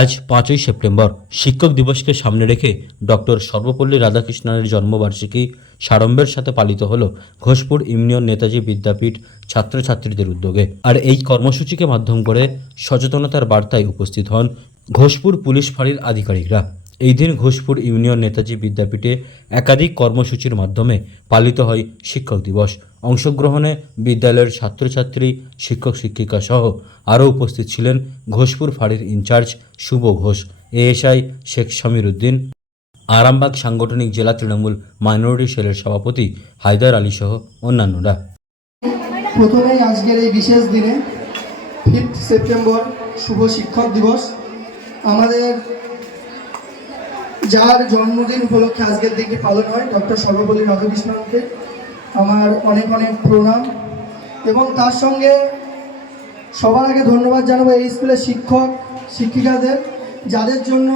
আজ পাঁচই সেপ্টেম্বর শিক্ষক দিবসকে সামনে রেখে ডক্টর সর্বপল্লী রাধাকৃষ্ণনের জন্মবার্ষিকী সাড়ম্বের সাথে পালিত হল ঘোষপুর ইউনিয়ন নেতাজি বিদ্যাপীঠ ছাত্রছাত্রীদের উদ্যোগে। আর এই কর্মসূচিকে মাধ্যম করে সচেতনতার বার্তায় উপস্থিত হন ঘোষপুর পুলিশ ফাঁড়ির আধিকারিকরা। এই দিন ঘোষপুর ইউনিয়ন নেতাজি বিদ্যাপীঠে একাধিক কর্মসূচির মাধ্যমে পালিত হয় শিক্ষক দিবস। অংশগ্রহণে বিদ্যালয়ের ছাত্রছাত্রী, শিক্ষক শিক্ষিকা সহ আরও উপস্থিত ছিলেন ঘোষপুর ফাঁড়ির ইনচার্জ শুভ ঘোষ, এএসআই শেখ সমীর উদ্দিন, আরামবাগ সাংগঠনিক জেলা তৃণমূল মাইনরিটি সেলের সভাপতি হায়দার আলী সহ অন্যান্যরা। প্রথমেই আজকের এই বিশেষ দিনে ফিফথ সেপ্টেম্বর শুভ শিক্ষক দিবস। আমাদের যার জন্মদিন উপলক্ষে আজকের দিনটি পালন হয়, ডক্টর সর্বপল্লী রাধাকৃষ্ণনকে আমার অনেক অনেক প্রণাম। এবং তার সঙ্গে সবার আগে ধন্যবাদ জানাব এই স্কুলের শিক্ষক, শিক্ষিকাদের, যাদের জন্য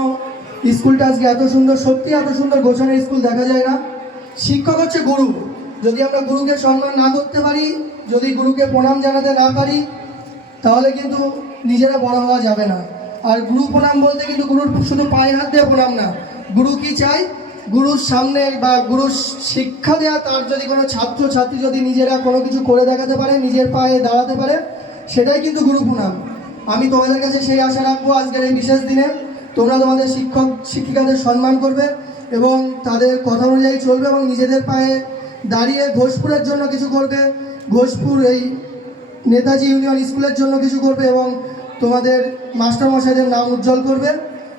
স্কুলটা আজকে এত সুন্দর, সত্যি এত সুন্দর গোছানো স্কুল দেখা যায় না। শিক্ষক হচ্ছে গুরু। যদি আমরা গুরুকে সম্মান না করতে পারি, যদি গুরুকে প্রণাম জানাতে না পারি, তাহলে কিন্তু নিজেরা বড় হওয়া যাবে না। আর গুরু প্রণাম বলতে কিন্তু গুরুর শুধু পায়ে হাত দিয়ে প্রণাম না গুরু কি চাই গুরুর সামনে বা গুরুর শিক্ষা দেওয়া তার যদি কোনো ছাত্র ছাত্রী যদি নিজেরা কোনো কিছু করে দেখাতে পারে, নিজের পায়ে দাঁড়াতে পারে, সেটাই কিন্তু গুরু প্রণাম। আমি তোমাদের কাছে সেই আশা রাখব আজকের এই বিশেষ দিনে। তোমরা তোমাদের শিক্ষক, শিক্ষিকাদের সম্মান করবে এবং তাদের কথা অনুযায়ী চলবে এবং নিজেদের পায়ে দাঁড়িয়ে ঘোষপুরের জন্য কিছু করবে, ঘোষপুর এই নেতাজি ইউনিয়ন স্কুলের জন্য কিছু করবে এবং তোমাদের মাস্টারমশাইদের নাম উজ্জ্বল করবে।